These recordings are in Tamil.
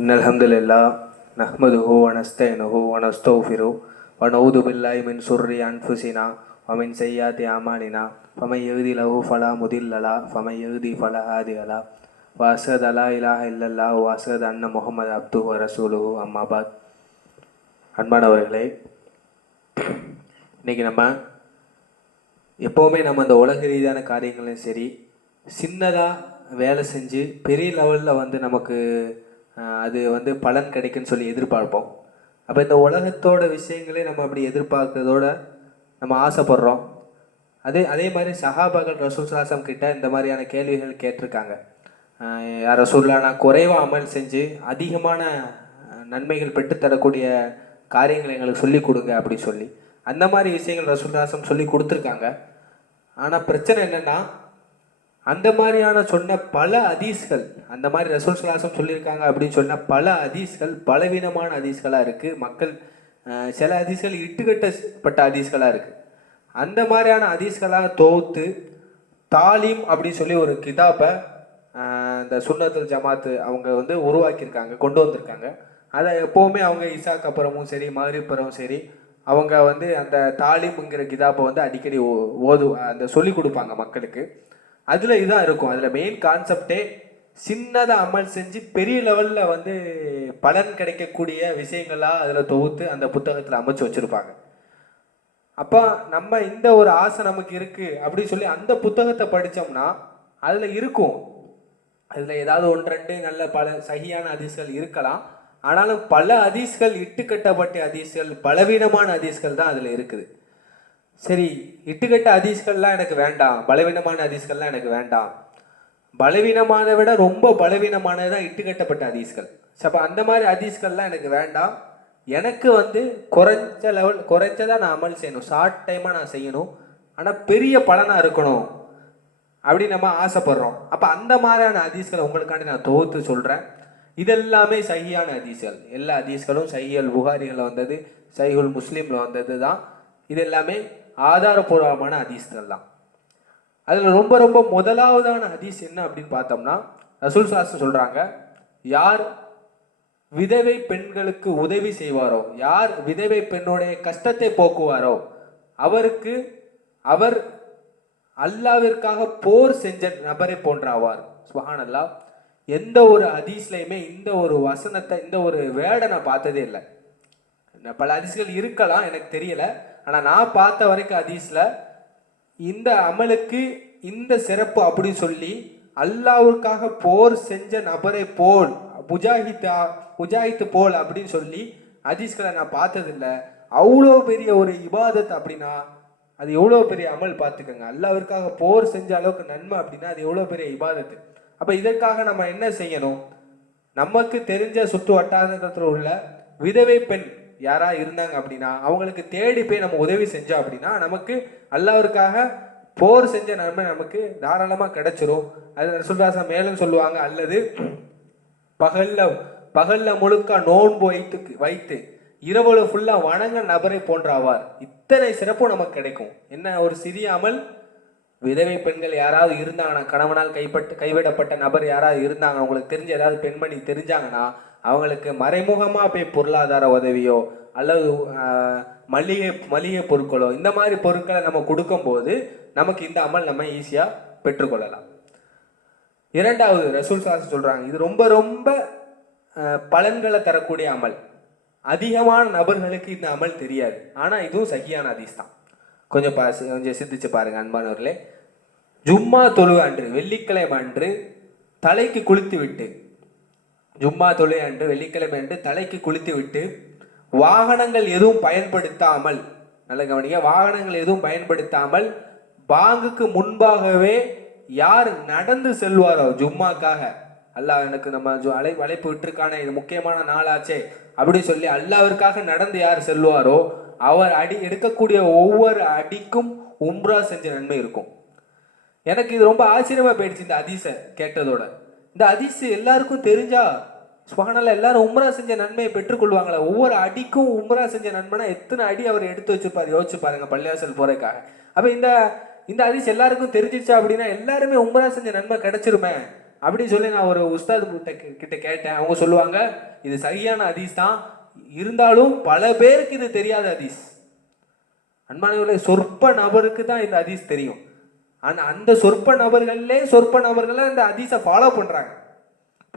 இன்னல் ஹம்துலில்லாஹ் நஹ்மதுஹு வ நஸ்தஈனுஹு வ நஸ்தக்ஃபிருஹு வ நஊது பில்லாஹி மின் ஷுர்ரி அன்ஃபுஸினா வ மின் ஸய்யிஆத்தி அமாலினா ஃபமன் யஹ்திஹில்லாஹு ஃபலா முதில்ல லஹு வ மன் யுத்லில் ஃபலா ஹாதிய லஹு வ அஷ்ஹது அல்லா இலாஹ இல்லல்லாஹ் வ அஷ்ஹது அன்ன முஹம்மது அப்துஹு வ ரசூலுஹு அம்மா பாத். அன்பானவர்களே, இன்றைக்கி நம்ம எப்போவுமே இந்த உலக ரீதியான காரியங்களையும் சரி, சின்னதாக வேலை செஞ்சு பெரிய லெவலில் நமக்கு அது பலன் கிடைக்குன்னு சொல்லி எதிர்பார்ப்போம். அப்போ இந்த உலகத்தோட விஷயங்களே நம்ம அப்படி எதிர்பார்க்கறதோட நம்ம ஆசைப்படுறோம். அதே மாதிரி சஹாபாக்கள் ரசூல் ஸல்லல்லாஹு கிட்ட இந்த மாதிரியான கேள்விகள் கேட்டிருக்காங்க. யார் ரசூலுல்லாஹ், நான் குறைவாக அமல் செஞ்சு அதிகமான நன்மைகள் பெற்றுத்தரக்கூடிய காரியங்களை எங்களுக்கு சொல்லிக் கொடுங்க அப்படின்னு சொல்லி அந்த மாதிரி விஷயங்கள் ரசூல் ஸல்லல்லாஹு சொல்லி கொடுத்துருக்காங்க. ஆனால் பிரச்சனை என்னென்னா, அந்த மாதிரியான சொன்ன பல ஹதீஸ்கள், அந்த மாதிரி ரசூல் ஸல்லல்லாஹு சொல்லியிருக்காங்க அப்படின்னு சொன்ன பல ஹதீஸ்கள் பலவீனமான ஹதீஸ்களாக இருக்குது. மக்கள் சில ஹதீஸ்கள் இட்டுக்கட்டப்பட்ட ஹதீஸ்களாக இருக்குது. அந்த மாதிரியான ஹதீஸ்களாக தொகுத்து தாலீம் அப்படின்னு சொல்லி ஒரு கிதாபை இந்த சுன்னத்துல் ஜமாத்து அவங்க உருவாக்கியிருக்காங்க, கொண்டு வந்திருக்காங்க. அதை எப்போவுமே அவங்க இசாக்கு அப்புறமும் சரி, மக்ரிப் அப்புறமும் சரி, அவங்க அந்த தாலீம்ங்கிற கிதாபை அடிக்கடி அந்த சொல்லிக் கொடுப்பாங்க மக்களுக்கு. அதில் இதுதான் இருக்கும். அதில் மெயின் கான்செப்டே சின்னதாக அமல் செஞ்சு பெரிய லெவலில் பலன் கிடைக்கக்கூடிய விஷயங்களாக அதில் தொகுத்து அந்த புத்தகத்தில் அமைச்சு வச்சுருப்பாங்க. அப்போ நம்ம இந்த ஒரு ஆசை நமக்கு இருக்குது அப்படின்னு சொல்லி அந்த புத்தகத்தை படித்தோம்னா அதில் இருக்கும். அதில் ஏதாவது ஒன்று ரெண்டு நல்ல பல சகியான ஹதீஸ்கள் இருக்கலாம். ஆனாலும் பல ஹதீஸ்கள் இட்டுக்கட்டப்பட்ட ஹதீஸ்கள், பலவீனமான ஹதீஸ்கள் தான் அதில் இருக்குது. சரி, இட்டுக்கட்ட ஹதீஸ்கள்லாம் எனக்கு வேண்டாம், பலவீனமான ஹதீஸ்கள்லாம் எனக்கு வேண்டாம். பலவீனமானதை விட ரொம்ப பலவீனமானது தான் இட்டுக்கட்டப்பட்ட ஹதீஸ்கள். அப்போ அந்த மாதிரி ஹதீஸ்கள்லாம் எனக்கு வேண்டாம். எனக்கு குறைஞ்சதாக நான் அமல் செய்யணும், ஷார்ட் டைமாக நான் செய்யணும், ஆனால் பெரிய பலனாக இருக்கணும் அப்படின்னு நம்ம ஆசைப்படுறோம். அப்போ அந்த மாதிரியான ஹதீஸ்களை உங்களுக்காண்டி நான் தொகுத்து சொல்கிறேன். இதெல்லாமே சஹியான ஹதீஸ்கள். எல்லா ஹதீஸ்களும் சஹீஹுல் புகாரிகளில் வந்தது, சஹீஹுல் முஸ்லீமில் வந்தது தான். இது எல்லாமே ஆதாரபூர்வமான ஹதீஸ்கள் தான். அதில் ரொம்ப ரொம்ப முதலாவதான ஹதீஸ் என்ன அப்படின்னு பார்த்தோம்னா, ரசூல் ஸல்லல்லாஹு சொல்கிறாங்க, யார் விதவை பெண்களுக்கு உதவி செய்வாரோ, யார் விதவை பெண்ணுடைய கஷ்டத்தை போக்குவாரோ, அவர் அல்லாவிற்காக போர் செஞ்ச நபரை போன்றாவார். சுப்ஹானல்லாஹ். எந்த ஒரு ஹதீஸ்லையுமே இந்த ஒரு வசனத்தை, இந்த ஒரு வேர்டை நான் பார்த்ததே இல்லை. பல ஹதீஸ்கள் இருக்கலாம், எனக்கு தெரியல. ஆனால் நான் பார்த்த வரைக்கும் ஹதீஸில் இந்த அமலுக்கு இந்த சிறப்பு அப்படி சொல்லி அல்லாஹ்வுக்காக போர் செஞ்ச நபரை போல், முஜாஹித்து போல் அப்படின்னு சொல்லி ஹதீஸ்களை நான் பார்த்ததில்லை. அவ்வளோ பெரிய ஒரு இபாதத் அப்படின்னா அது எவ்வளோ பெரிய அமல் பார்த்துக்கோங்க. அல்லாஹ்வுக்காக போர் செஞ்ச அளவுக்கு நன்மை அப்படின்னா அது எவ்வளோ பெரிய இபாதத்து. அப்போ இதற்காக நம்ம என்ன செய்யணும்? நமக்கு தெரிஞ்ச சுற்று வட்டாரத்தில் உள்ள விதவை பெண் யாரா இருந்தாங்க அப்படின்னா அவங்களுக்கு தேடி போய் நம்ம உதவி செஞ்சோம் அப்படின்னா நமக்கு அல்லாஹ்வுக்காக போர் செஞ்ச நன்மை நமக்கு தாராளமாக கிடைச்சிரும். அது ரசூலுல்லாஹ் மேலும் சொல்லுவாங்க, அல்லது பகல்ல முழுக்க நோன்பு வைத்து இரவுல ஃபுல்லாக வணங்க நபரை போன்றாவார். இத்தனை சிறப்பும் நமக்கு கிடைக்கும். என்ன ஒரு சிறிய அமல்? விதவை பெண்கள் யாராவது இருந்தாங்கன்னா, கணவனால் கைவிடப்பட்ட நபர் யாராவது இருந்தாங்க, அவங்களுக்கு தெரிஞ்ச ஏதாவது பெண்மணி தெரிஞ்சாங்கன்னா அவங்களுக்கு மறைமுகமாக போய் பொருளாதார உதவியோ அல்லது மளிகை பொருட்களோ இந்த மாதிரி பொருட்களை நம்ம கொடுக்கும்போது நமக்கு இந்த அமல் நம்ம ஈஸியாக பெற்றுக்கொள்ளலாம். இரண்டாவது, ரசூல் ஸல்லல்லாஹு சொல்கிறாங்க, இது ரொம்ப ரொம்ப பலன்களை தரக்கூடிய அமல். அதிகமான நபர்களுக்கு இந்த அமல் தெரியாது, ஆனால் இதுவும் சஹியான ஹதீஸ் தான். கொஞ்சம் சிந்திச்சு பாருங்க அன்பானவர்களே. ஜும்மா தொழுகை அன்று, வெள்ளிக்கிழமை அன்று தலைக்கு குளித்து விட்டு, ஜும்மா தொழுகை அன்று வெள்ளிக்கிழமை அன்று தலைக்கு குளித்து விட்டு வாகனங்கள் எதுவும் பயன்படுத்தாமல், நல்ல கவனிங்க, வாகனங்கள் எதுவும் பயன்படுத்தாமல் பாங்குக்கு முன்பாகவே யார் நடந்து செல்வாரோ, ஜும்மாக்காக அல்லாஹ் எனக்கு நம்ம அழைப்பு விட்டுருக்கானே, இது முக்கியமான நாளாச்சே அப்படி சொல்லி அல்லாஹ்விற்காக நடந்து யார் செல்வாரோ அவர் எடுக்கக்கூடிய ஒவ்வொரு அடிக்கும் உம்ரா செஞ்ச நன்மை இருக்கும். எனக்கு இது ரொம்ப ஆச்சரியமா போயிடுச்சு இந்த ஹதீஸை கேட்டதோட. இந்த ஹதீஸ் எல்லாருக்கும் தெரிஞ்சா சுப்ஹானல்லாஹ் எல்லாரும் உம்ரா செஞ்ச நன்மையை பெற்றுக்கொள்வாங்களா? ஒவ்வொரு அடிக்கும் உம்ரா செஞ்ச நன்மைனா எத்தனை அடி அவர் எடுத்து வச்சிருப்பாரு, யோசிச்சு பாருங்க, பள்ளிவாசல் போறதுக்காக. அப்ப இந்த ஹதீஸ் எல்லாருக்கும் தெரிஞ்சிருச்சா அப்படின்னா எல்லாருமே உம்ரா செஞ்ச நன்மை கிடைச்சிருமே. அப்படின்னு சொல்லி நான் ஒரு உஸ்தாத் கிட்ட கேட்டேன். அவங்க சொல்லுவாங்க இது சரியான ஹதீஸ் தான், இருந்தாலும் பல பேருக்கு இது தெரியாத ஹதீஸ். அன்பானவர்களே, சொற்ப நபருக்கு தான் இந்த ஹதீஸ் தெரியும். ஆனால் அந்த சொற்ப நபர்களே அந்த ஹதீஸை ஃபாலோ பண்ணுறாங்க.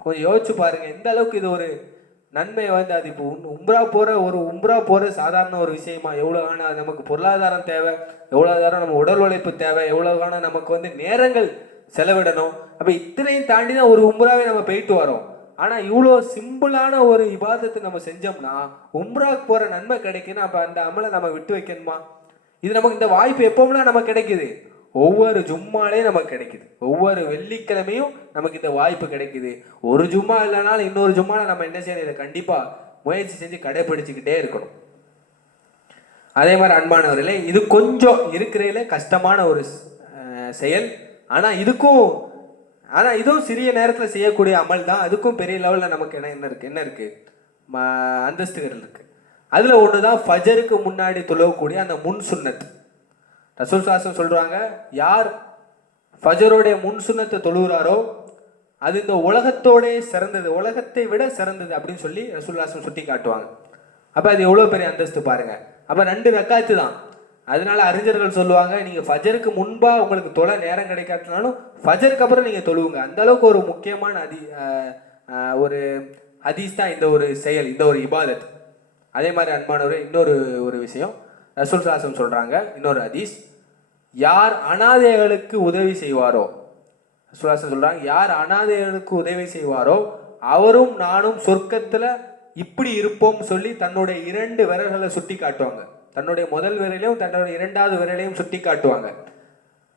கொஞ்சம் யோசிச்சு பாருங்க எந்த அளவுக்கு இது ஒரு நன்மை வந்து. அது இப்போ உம்ரா போகிற சாதாரண ஒரு விஷயமா? எவ்வளோ ஆனால் நமக்கு பொருளாதாரம் தேவை, எவ்வளோ நேரம் நம்ம உடல் உழைப்பு தேவை, எவ்வளோ ஆனால் நமக்கு வந்து நேரங்கள் செலவிடணும். அப்போ இத்தனையும் தாண்டி தான் ஒரு உம்ராவை நம்ம போயிட்டு வரோம். ஆனால் இவ்வளோ சிம்பிளான ஒரு இபாதத்தை நம்ம செஞ்சோம்னா உம்ராவுக்கு போகிற நன்மை கிடைக்குன்னா அப்போ அந்த அமலை நம்ம விட்டு வைக்கணுமா? இது நமக்கு இந்த வாய்ப்பு எப்போம்லாம் நமக்கு கிடைக்குது? ஒவ்வொரு ஜும்மாலே நமக்கு கிடைக்குது. ஒவ்வொரு வெள்ளிக்கிழமையும் நமக்கு இந்த வாய்ப்பு கிடைக்குது. ஒரு ஜும்மா இல்லைனாலும் இன்னொரு ஜும்மால நம்ம என்ன செய்யணும்? இதை கண்டிப்பாக முயற்சி செஞ்சு கடைபிடிச்சுக்கிட்டே இருக்கணும். அதே மாதிரி அன்பானவர்களே, இது கொஞ்சம் இருக்கிறதுல கஷ்டமான ஒரு செயல். ஆனால் இதுவும் சிறிய நேரத்தில் செய்யக்கூடிய அமல் தான். அதுக்கும் பெரிய லெவலில் நமக்கு என்ன இருக்கு அந்தஸ்துகள் இருக்கு. அதில் ஒன்று தான் ஃபஜருக்கு முன்னாடி தொழக்கூடிய அந்த முன் சுன்னத். ரசூல் சாசம் சொல்றாங்க, யார் ஃபஜருடைய முன் சுன்னத்தை தொழுகிறாரோ அது இந்த உலகத்தோடே சிறந்தது, உலகத்தை விட சிறந்தது அப்படின்னு சொல்லி ரசூல் சாசம் சுட்டி காட்டுவாங்க. அப்போ அது எவ்வளோ பெரிய அந்தஸ்து பாருங்க. அப்போ 2 ரக்காத்து தான். அதனால அறிஞர்கள் சொல்லுவாங்க, நீங்கள் ஃபஜருக்கு முன்பாக உங்களுக்கு தொலை நேரம் கிடைக்காட்டினாலும் ஃபஜருக்கு அப்புறம் நீங்கள் தொழுவுங்க. அந்த அளவுக்கு ஒரு முக்கியமான ஒரு ஹதீஸ் தான் இந்த ஒரு செயல், இந்த ஒரு இபாதத். அதே மாதிரி அன்பானவரே, இன்னொரு விஷயம் ரசூல் சாசம் சொல்றாங்க, இன்னொரு ஹதீஸ், யார் அனாதைகளுக்கு உதவி செய்வாரோ, ரசூல் சாசம் சொல்றாங்க, யார் அனாதைகளுக்கு உதவி செய்வாரோ அவரும் நானும் சொர்க்கத்துல இப்படி இருப்போம் சொல்லி தன்னுடைய 2 விரல்களை சுட்டி காட்டுவாங்க. தன்னுடைய முதல் விரலையும் தன்னுடைய 2வது விரலையும் சுட்டி காட்டுவாங்க.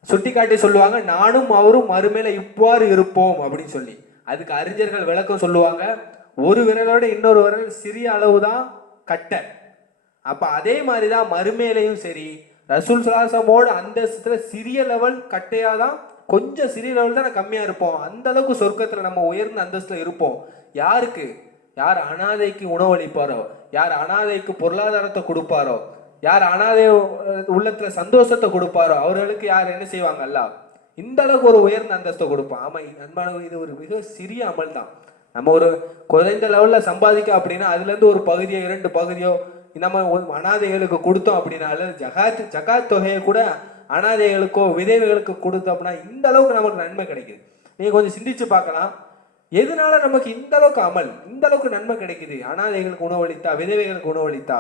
சுட்டி காட்டி சொல்லுவாங்க, நானும் அவரும் மறுமையில இவ்வாறு இருப்போம் அப்படின்னு சொல்லி. அதுக்கு அறிஞர்கள் விளக்கம் சொல்லுவாங்க, ஒரு விரலோட இன்னொரு விரல் சிறிய அளவு தான் கட்டை. அப்ப அதே மாதிரிதான் மறுமையிலையும் சரி, ரசூல் சலாசமோட அந்தஸ்துல சிறிய லெவல் கட்டையாதான், கொஞ்சம் சிறிய லெவல் தான் கம்மியா இருப்போம். அந்த அளவுக்கு சொர்க்கத்துல நம்ம உயர்ந்த அந்தஸ்துல இருப்போம். யாருக்கு? யார் அனாதைக்கு உணவளிப்பாரோ, யார் அனாதைக்கு பொருளாதாரத்தை கொடுப்பாரோ, யார் அனாதை உள்ளத்துல சந்தோஷத்தை கொடுப்பாரோ அவர்களுக்கு யார் என்ன செய்வாங்க? அல்ல இந்த அளவுக்கு ஒரு உயர்ந்த அந்தஸ்தை கொடுப்பான். ஆமா அன்பான, இது ஒரு மிக சிறிய அமல் தான். நம்ம ஒரு குறைந்த லெவல்ல சம்பாதிக்க அப்படின்னா அதுல இருந்து ஒரு பகுதியோ 2 பகுதியோ நம்ம அனாதைகளுக்கு கொடுத்தோம் அப்படின்னால, ஜகாத் தொகையை கூட அனாதைகளுக்கோ விதவைகளுக்கு கொடுத்தோம்னா இந்த அளவுக்கு நமக்கு நன்மை கிடைக்குது. நீங்க கொஞ்சம் சிந்திச்சு பார்க்கலாம், எதனால நமக்கு இந்த அளவுக்கு அமல், இந்த அளவுக்கு நன்மை கிடைக்குது? அனாதைகளுக்கு உணவளித்தா, விதவைகளுக்கு உணவளித்தா,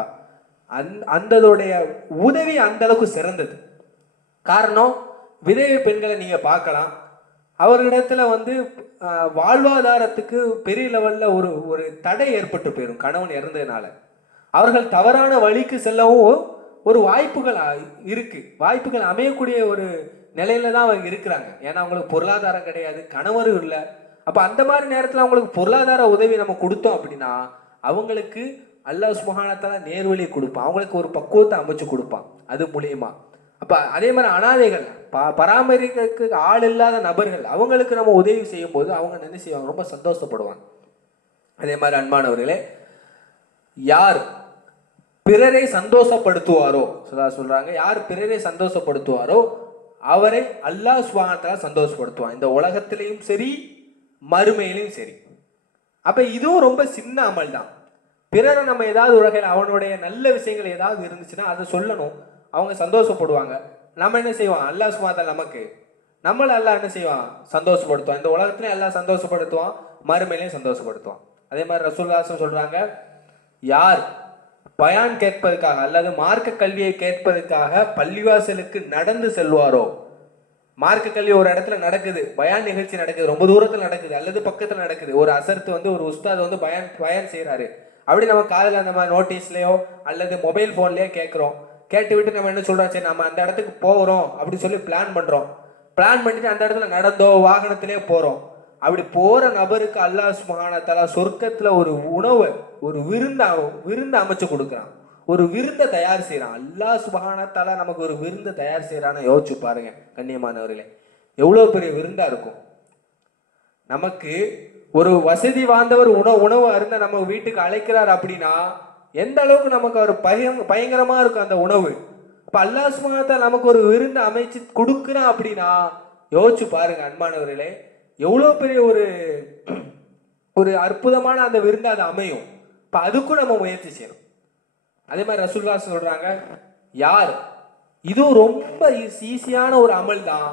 அந்ததோடைய உதவி அந்த அளவுக்கு சிறந்தது. காரணம், விதவை பெண்களை நீங்க பார்க்கலாம், அவர்களிடத்துல வந்து வாழ்வாதாரத்துக்கு பெரிய லெவல்ல ஒரு தடை ஏற்பட்டு போயிடும். கணவன் இறந்ததுனால அவர்கள் தவறான வழிக்கு செல்லவும் ஒரு வாய்ப்புகள் இருக்கு, வாய்ப்புகள் அமையக்கூடிய ஒரு நிலையில தான் அவங்க இருக்கிறாங்க. ஏன்னா அவங்களுக்கு பொருளாதாரம் கிடையாது, கணவரும் இல்லை. அப்ப அந்த மாதிரி நேரத்துல அவங்களுக்கு பொருளாதார உதவி நம்ம கொடுத்தோம் அப்படின்னா அவங்களுக்கு அல்லாஹ் சுப்ஹானஹு வ தஆலா நேர்வழி கொடுப்பான், அவங்களுக்கு ஒரு பக்குவத்தை அமைச்சு கொடுப்பான் அது மூலியமா. அப்ப அதே மாதிரி அனாதைகள், பராமரிக்க ஆள் இல்லாத நபர்கள், அவங்களுக்கு நம்ம உதவி செய்யும் போது அவங்க என்ன செய்வாங்க? ரொம்ப சந்தோஷப்படுவாங்க. அதே மாதிரி அன்பானவர்களே, யார் பிறரை சந்தோஷப்படுத்துவாரோ, சொல்றாங்க, யார் பிறரை சந்தோஷப்படுத்துவாரோ அவரை அல்லாஹ் சுப்ஹானஹு வ தஆலா சந்தோஷப்படுத்துவான், இந்த உலகத்திலையும் சரி மறுமையிலையும் சரி. அப்ப இதுவும் ரொம்ப சின்ன அமல் தான். பிறரை நம்ம ஏதாவது உலகில் அவனுடைய நல்ல விஷயங்கள் ஏதாவது இருந்துச்சுன்னா அதை சொல்லணும், அவங்க சந்தோஷப்படுவாங்க. நம்ம என்ன செய்வோம்? அல்லாஹ் சுப்ஹானஹு வ தஆலா நம்மளை அல்லாஹ் என்ன செய்வான்? சந்தோஷப்படுத்துவான். இந்த உலகத்திலையும் அல்லாஹ் சந்தோஷப்படுத்துவான், மறுமையிலையும் சந்தோஷப்படுத்துவான். அதே மாதிரி ரசூலுல்லாஹ் சொல்றாங்க, யார் பயான் கேட்பதற்காக அல்லது மார்க்க கல்வியை கேட்பதற்காக பள்ளிவாசலுக்கு நடந்து செல்வாரோ, மார்க்க கல்வி ஒரு இடத்துல நடக்குது, பயான் நிகழ்ச்சி நடக்குது, ரொம்ப தூரத்தில் நடக்குது அல்லது பக்கத்தில் நடக்குது, ஒரு அசர்த்து வந்து ஒரு உஸ்தாத் வந்து பயான் செய்யறாரு, அப்படி நம்ம காதில் அந்த மாதிரி நோட்டீஸ்லயோ அல்லது மொபைல் போன்லயோ கேட்கிறோம். கேட்டு விட்டு நம்ம என்ன சொல்றோம்? சரி நம்ம அந்த இடத்துக்கு போகிறோம் அப்படி சொல்லி பிளான் பண்றோம். பிளான் பண்ணிட்டு அந்த இடத்துல நடந்தோ வாகனத்திலே போறோம். அப்படி போற நபருக்கு அல்லாஹ் சுப்ஹானஹு வ தஆலா சொர்க்கத்துல ஒரு உணவை, ஒரு விருந்து அமைச்சு கொடுக்குறான், ஒரு விருந்தை தயார் செய்யறான். அல்லாஹ் சுப்ஹானஹு வ தஆலா நமக்கு ஒரு விருந்தை தயார் செய்யறான்னு யோசிச்சு பாருங்க கண்ணியமானவர்களே, எவ்வளவு பெரிய விருந்தா இருக்கும். நமக்கு ஒரு வசதி வாய்ந்தவர் உணவு அருந்த நம்ம வீட்டுக்கு அழைக்கிறார் அப்படின்னா எந்த அளவுக்கு நமக்கு ஒரு பயங்கரமா இருக்கும் அந்த உணவு. இப்ப அல்லாஹ் சுப்ஹானஹு வ தஆலா நமக்கு ஒரு விருந்து அமைச்சு கொடுக்குறான் அப்படின்னா யோசிச்சு பாருங்க அன்பானவர்களே, எவ்வளோ பெரிய ஒரு ஒரு அற்புதமான அந்த விருந்து அது அமையும். இப்போ அதுக்கும் நம்ம முயற்சி செய்யணும். அதே மாதிரி ரசூலுல்லாஹ் சொல்றாங்க, யார் இதுவும் ரொம்ப ஈஸியான ஒரு அமல் தான்,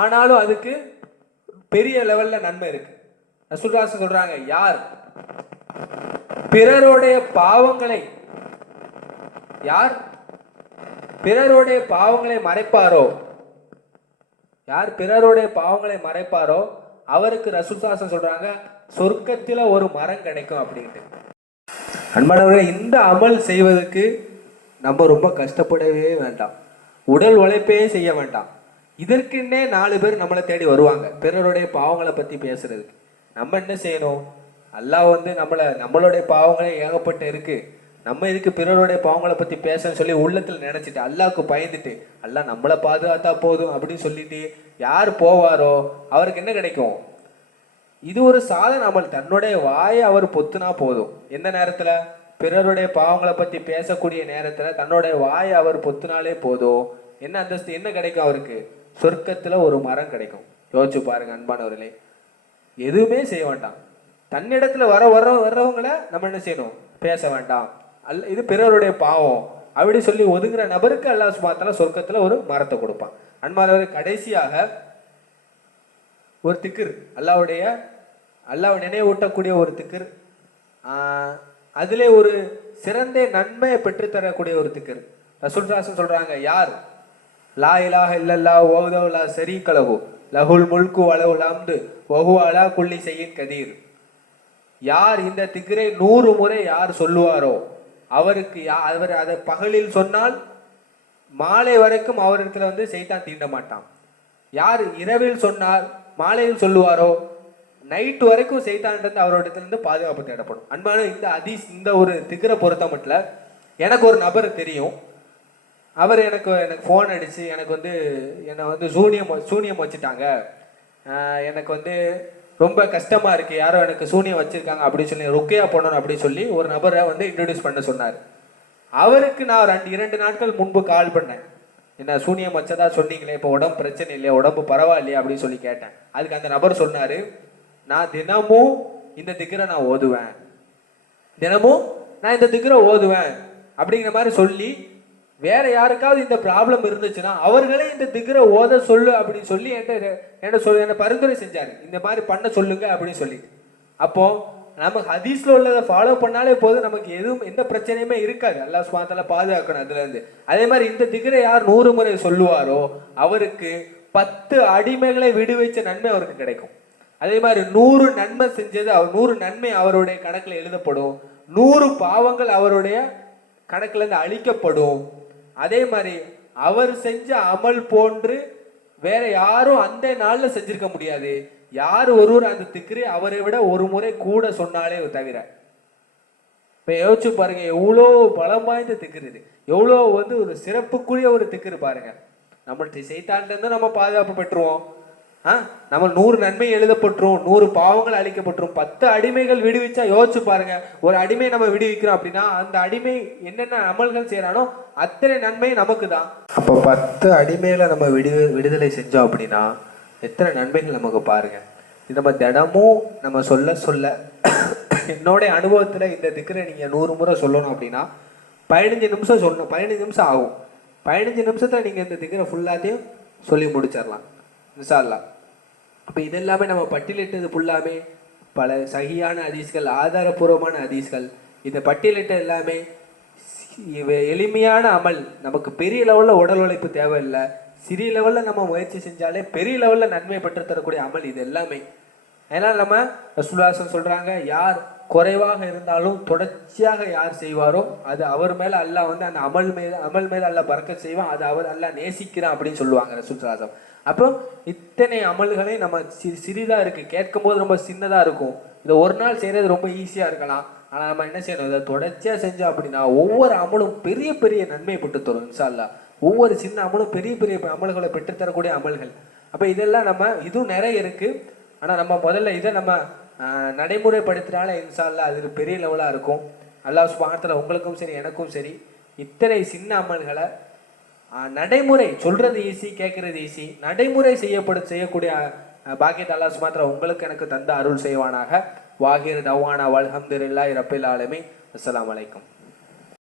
ஆனாலும் அதுக்கு பெரிய லெவல்ல நன்மை இருக்கு. ரசூலுல்லாஹ் சொல்றாங்க, யார் பிறருடைய பாவங்களை யார் பிறருடைய பாவங்களை மறைப்பாரோ, யார் பிறருடைய பாவங்களை மறைப்பாரோ அவருக்கு ரசூலுல்லாஹ் சொல்றாங்க சொர்க்கத்தில் ஒரு மரம் கிடைக்கும் அப்படின்ட்டு. அன்பானவர்களே, இந்த அமல் செய்வதற்கு நம்ம ரொம்ப கஷ்டப்படவே வேண்டாம், உடல் உழைப்பே செய்ய வேண்டாம். இதற்குன்னே 4 பேர் நம்மளை தேடி வருவாங்க பிறருடைய பாவங்களை பற்றி பேசுறதுக்கு. நம்ம என்ன செய்யணும்? அல்லாஹ் வந்து நம்மளுடைய பாவங்களே ஏகப்பட்ட இருக்கு, நம்ம இதுக்கு பிறருடைய பாவங்களை பற்றி பேசன்னு சொல்லி உள்ளத்தில் நினச்சிட்டு அல்லாஹ்க்கு பயந்துட்டு அல்லாஹ் நம்மளை பாதுகாத்தா போதும் அப்படின்னு சொல்லிட்டு யார் போவாரோ அவருக்கு என்ன கிடைக்கும்? இது ஒரு சாதனை அமல். தன்னுடைய வாயை அவர் பொத்துனா போதும். எந்த நேரத்தில்? பிறருடைய பாவங்களை பற்றி பேசக்கூடிய நேரத்தில் தன்னுடைய வாயை அவர் பொத்துனாலே போதும். என்ன அந்தஸ்து, என்ன கிடைக்கும் அவருக்கு? சொர்க்கத்தில் ஒரு மரம் கிடைக்கும். யோசிச்சு பாருங்க அன்பானவர்களே. எதுவுமே செய்ய வேண்டாம், தன்னிடத்தில் வர்றவங்களை நம்ம என்ன செய்யணும்? பேச வேண்டாம். இது பிறருடைய பாவம் அப்படி சொல்லி ஒதுங்குற நபருக்கு அல்லாஹ் சுப்ஹானஹு வ தஆலா சொர்க்கத்தில் ஒரு மரத்தை கொடுப்பான். அன்பானவர்களே, கடைசியாக ஒரு திக்ர், அல்லாஹ்வை நினைவூட்டக்கூடிய ஒரு திக்ர், அதிலே ஒரு சிறந்த நன்மையை பெற்றுத்தரக்கூடிய ஒரு திக்ர். ரசூலுல்லாஹ் சொல்றாங்க, யார் லா இலாஹ இல்லல்லாஹ் வஹ்தஹு லா ஷரீக லஹு லஹுல் முல்கு வ லஹுல் ஹம்து வ ஹுவ அலா குல்லி ஷைஇன் கதீர், யார் இந்த திக்ரை 100 முறை யார் சொல்லுவாரோ அவருக்கு அவர் அதை பகலில் சொன்னால் மாலை வரைக்கும் அவரிடத்துல வந்து சைத்தான் தீண்ட மாட்டான். யார் இரவில் சொன்னால் மாலையில் சொல்லுவாரோ நைட்டு வரைக்கும் சைத்தான்ட்டு அவரோடத்துல பாதுகாப்பு தேடப்படும். அன்பான இந்த ஒரு திக்ரை பொறுத்த மட்டும் எனக்கு ஒரு நபர் தெரியும். அவர் எனக்கு ஃபோன் அடித்து எனக்கு வந்து என்னை வந்து சூனியம் வச்சுட்டாங்க, எனக்கு வந்து ரொம்ப கஷ்டமாக இருக்குது, யாரோ எனக்கு சூனியம் வச்சுருக்காங்க அப்படின்னு சொல்லி ருக்கையா போனோம் அப்படின்னு சொல்லி ஒரு நபரை வந்து இன்ட்ரடியூஸ் பண்ண சொன்னார். அவருக்கு நான் 2 நாட்கள் முன்பு கால் பண்ணேன். என்ன சூனியம் வச்சதா சொன்னீங்களே, இப்போ உடம்பு பிரச்சனை இல்லையா, உடம்பு பரவாயில்லையா அப்படின்னு சொல்லி கேட்டேன். அதுக்கு அந்த நபர் சொன்னார், நான் தினமும் இந்த திக்ரை நான் ஓதுவேன், தினமும் நான் இந்த திக்ரை ஓதுவேன் அப்படிங்கிற மாதிரி சொல்லி வேற யாருக்காவது இந்த ப்ராப்ளம் இருந்துச்சுன்னா அவர்களே இந்த திக்ரை ஓத சொல்லு அப்படின்னு சொல்லி என்ன பரிந்துரை செஞ்சாரு, இந்த மாதிரி பண்ண சொல்லுங்க அப்படின்னு சொல்லி. அப்போ நமக்கு ஹதீஸ்ல உள்ளதை ஃபாலோ பண்ணாலே போதும், நமக்கு எதுவும் எந்த பிரச்சனையுமே இருக்காது. அல்லாஹ் சுப்ஹானஹு வ தஆலா பாதுகாக்கணும் அதுல இருந்து. அதே மாதிரி இந்த திக்ரை யார் 100 முறை சொல்லுவாரோ அவருக்கு 10 அடிமைகளை விடுவிச்ச நன்மை அவருக்கு கிடைக்கும். அதே மாதிரி 100 நன்மை செஞ்சது 100 நன்மை அவருடைய கணக்குல எழுதப்படும், 100 பாவங்கள் அவருடைய கணக்குல இருந்து அழிக்கப்படும். அதே மாதிரி அவர் செஞ்ச அமல் போன்று வேற யாரும் அந்த நாள்ல செஞ்சிருக்க முடியாது. யார் ஒருவர் அந்த திக்ரை அவரை விட ஒரு முறை கூட சொன்னாலே தவிர. இப்ப யோசிச்சு பாருங்க, எவ்வளோ பலம் வாய்ந்த திக்ரு இது, எவ்வளோ வந்து ஒரு சிறப்புக்குரிய ஒரு திக்ரு பாருங்க. நம்மள்ட்ட சைத்தான்ல இருந்து நம்ம பாதுகாப்பு பெற்றுவோம், நம்ம 100 நன்மை எழுதப்பட்டுரும், 100 பாவங்கள் அழிக்கப்பட்டுரும், 10 அடிமைகள் விடுவிச்சா யோசிச்சு பாருங்க. ஒரு அடிமை நம்ம விடுவிக்கிறோம் அப்படின்னா அந்த அடிமை என்னென்ன அமல்கள் செய்யறானோ அத்தனை நன்மை நமக்கு தான். அப்போ 10 அடிமைகளை நம்ம விடுதலை செஞ்சோம் அப்படின்னா எத்தனை நன்மைகள் நமக்கு பாருங்க. இது நம்ம தினமும் நம்ம சொல்ல என்னோட அனுபவத்தில் இந்த திக்ரை நீங்கள் 100 முறை சொல்லணும் அப்படின்னா 15 நிமிஷம் சொல்லணும், 15 நிமிஷம் ஆகும். 15 நிமிஷத்தில் நீங்கள் இந்த திக்ரை ஃபுல்லாத்தையும் சொல்லி முடிச்சிடலாம் இன்ஷா அல்லாஹ். அப்போ இதெல்லாமே நம்ம பட்டியலிட்டது ஃபுல்லாமே பல சகியான ஹதீஸ்கள், ஆதாரபூர்வமான ஹதீஸ்கள். இந்த பட்டியலிட்ட எல்லாமே எளிமையான அமல், நமக்கு பெரிய லெவலில் உடல் உழைப்பு தேவையில்லை, சிறிய லெவலில் நம்ம முயற்சி செஞ்சாலே பெரிய லெவலில் நன்மை பெற்றுத்தரக்கூடிய அமல் இது எல்லாமே. அதனால் நம்ம ரசூலுல்லாஹ் சொல்கிறாங்க, யார் குறைவாக இருந்தாலும் தொடர்ச்சியாக யார் செய்வாரோ அது அவர் மேலே அல்லாஹ் வந்து அந்த அமல் மேலே அல்லாஹ் பறக்கத் செய்வான், அது அவர் அல்லாஹ் நேசிக்கிறான் அப்படின்னு சொல்லுவாங்க ரசூலுல்லாஹ். அப்போ இத்தனை அமல்களே நம்ம சிறிதாக இருக்குது, கேட்கும் போது ரொம்ப சின்னதாக இருக்கும், இதை ஒரு நாள் செய்கிறது ரொம்ப ஈஸியாக இருக்கலாம். ஆனால் நம்ம என்ன செய்யணும், இதை தொடர்ச்சியாக செஞ்சோம் அப்படின்னா ஒவ்வொரு அமலும் பெரிய பெரிய நன்மையை பெற்று தரும் இன்ஷா அல்லாஹ். ஒவ்வொரு சின்ன அமலும் பெரிய பெரிய அமல்களை பெற்றுத்தரக்கூடிய அமல்கள். அப்போ இதெல்லாம் நம்ம இதுவும் நிறைய இருக்குது. ஆனால் நம்ம முதல்ல இதை நம்ம நடைமுறைப்படுத்தினால இன்ஷா அல்லாஹ் அது பெரிய லெவலாக இருக்கும். அல்லாஹ் சுப்ஹானஹு வ தஆலா உங்களுக்கும் சரி எனக்கும் சரி இத்தனை சின்ன அமல்களை நடைமுறை சொல்றது ஈஸி, கேட்கறது ஈஸி, நடைமுறை செய்யக்கூடிய பாக்கியத்தை அல்லாஹ் சுப்ஹானஹு வ தஆலா உங்களுக்கு எனக்கு தந்த அருள் செய்வானாக. வாஹிர் தவானா வல்ஹம்துலில்லாஹி ரப்பில் ஆலமீன். அஸ்ஸலாமு அலைக்கும்.